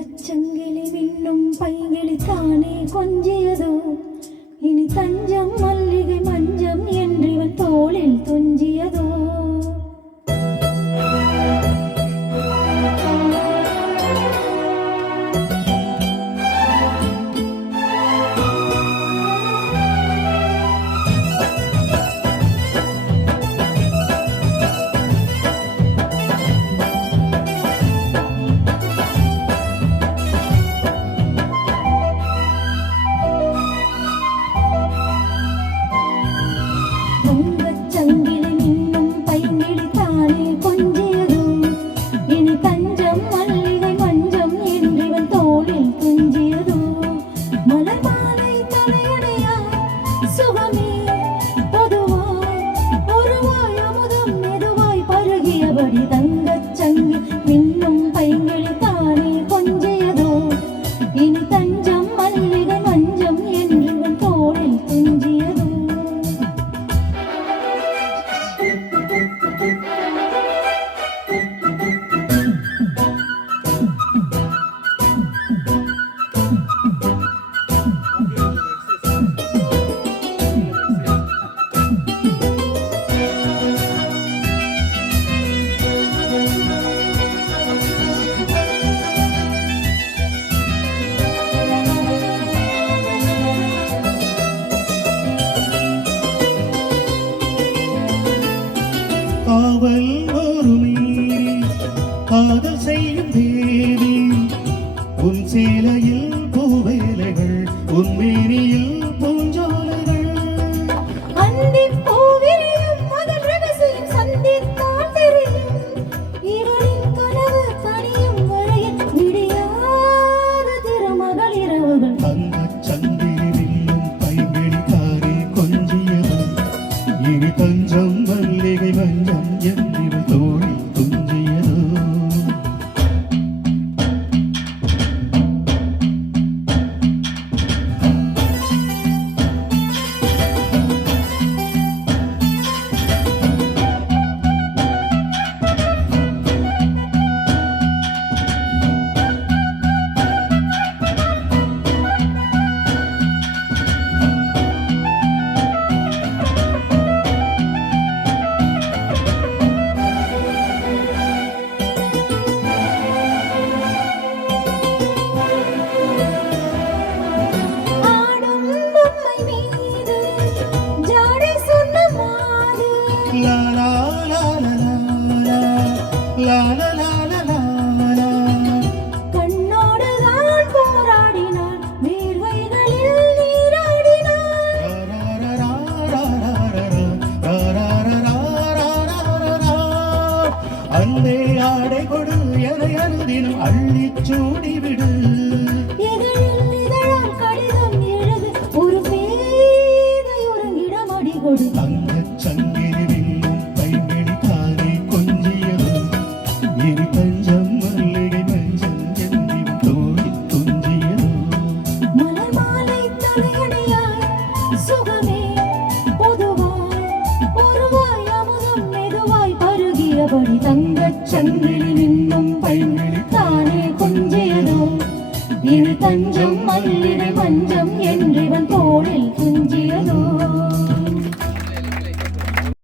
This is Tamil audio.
தங்கச்சங்கிலி மின்னும் பைங்கிளி தானே கொஞ்சியதோ இனி தஞ்சம் மல்லிகை மஞ்சம் என்றிவன் தோளில் துஞ்சியதோ காவல் ஒரு மீறி காதல் செய்யும் தேவி உன் சேலையில் பூவேலைகள் உன் மேனியில் பூஞ்சோலைகள் அந்தி பூவிரியும் மகள் ரகசியம் சந்தித்தான் தெரியும் இவளின் கனவு கனியும் வரையில் விடியாத திருமகள் இரவுகள் தங்கச் சந்திரிலும் பைங்கிளிக்காரே கொஞ்சியதும் இனி தஞ்சம் மல்லிகை மஞ்சம் என்றிவள் தோளில் துஞ்சியதோ La la la la la la la la la la கண்ணோடு தான் போராடினாள் வேர்வைகளில் நீராடினாள் அந்தே ஆடை கொடு என அனுதினம் அள்ளிச் சூடிவிடு இதழில் இதழால் கடிதம் எழுது ஒரு பேதை உறங்கிடம் அடிகொடு தங்கச் சங்கிலி வில்லும் பைங்கிளிக்காரே கொஞ்சியதும் இனி தஞ்சம் மல்லிகை மஞ்சம் என்றிவன் தோளில் துஞ்சியதோ மலர் மாலை தலையணையாய் சுகமே பொதுவாய் ஒருவாய் அமுதம் மெதுவாய் பருகியபடி தங்கச் சங்கிலி நின்னும் பைங்கிளி தானே கொஞ்சியதோ இனி தஞ்சம் மல்லிகை மஞ்சம் என்றிவன் தோளில் துஞ்சியதோ